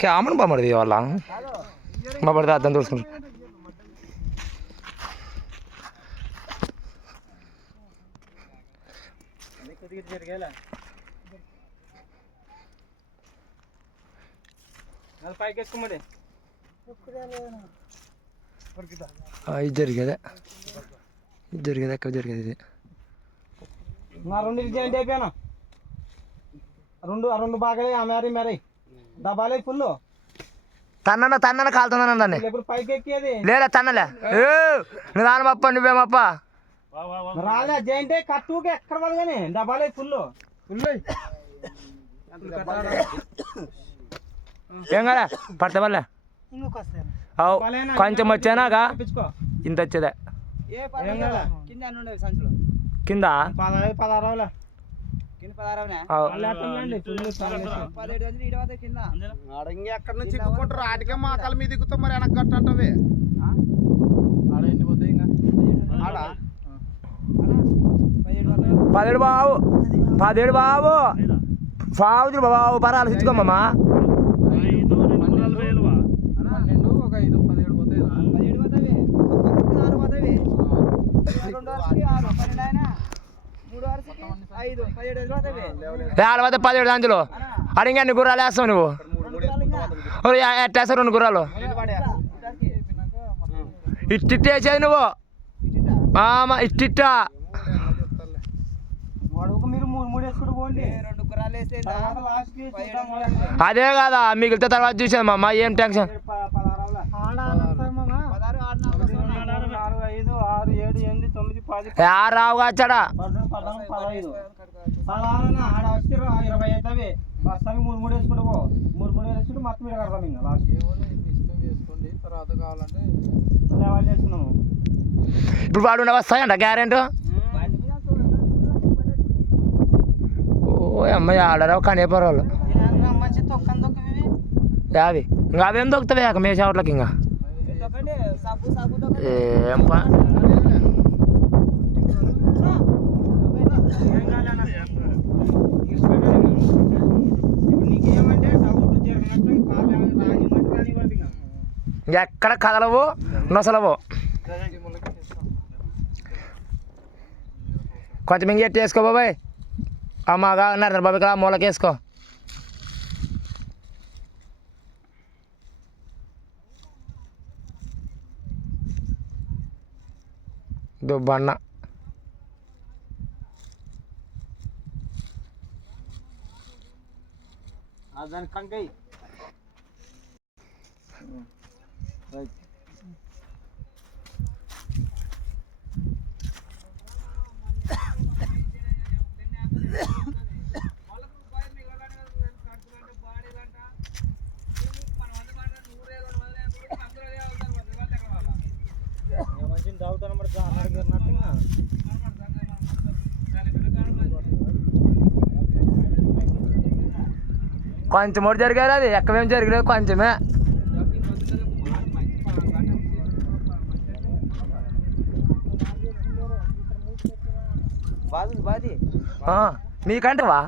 Camon బామడిది వాళ్ళ బాబడితే అర్థం చూసుకుంటారు. ఇది జరిగేదే ఎక్కడ జరిగేది ఇది రెండు అయిపోయాను రెండు బాగా మేరీ డబ్బాలే ఫుల్ తన్న కాలుతుందన్న దాన్ని ఇప్పుడు పైకి ఎక్కేది లేదా తన్నలే నువ్వు రానమప్ప నువ్వేమప్ప రాలే జైంటే కట్టుకి ఎక్కడ పడదు కానీ డబ్బాలే ఫుల్ ఏం కదా పడితే వల్ల కొంచెం వచ్చానాక ఇంత వచ్చేదే కింద 16 ఎక్కడి నుంచి చిక్కుకుంటారు ఆటికే మాకాల మీద దిగుతాం మరి వెనక కట్టంటవి 17 బావు 17 బావు సావుతులు బావు పరాలు తెచ్చుకోమ్మా. ఆడపోతే 17 అందులో అడిగి అన్ని గుర్రాలు వేస్తావు నువ్వు ఎట్టేస్తావు 2 గుర్రాలు ఇట్టిట్ట వేసేది నువ్వు ఇట్టిట్ట అదే కదా మిగిలితే తర్వాత చూసేదమ్మా ఏం టెన్షన్. రావు కాచాడా ఇప్పుడు వాడు వస్తాయంట గ్యారెంటీ. ఓ అమ్మాయి ఆడరావు కానీ పర్వాళ్ళు యావి ఇంకా అవేం దొక్కుతావే మే చావట్లకి ఇంకా ఏం ఎక్కడ కదలవు నొసలవు. కొంచెం ఇంకెట్టి వేసుకో బాబాయ్ అమ్మగా నరేంద్ర బాబు ఇక్కడ మూలకి వేసుకో. దుబ్బన్న కంకై కొంచెం ఒకటి జరిగారు అది ఎక్కడేం జరగలేదు కొంచెమే. మీకంటవా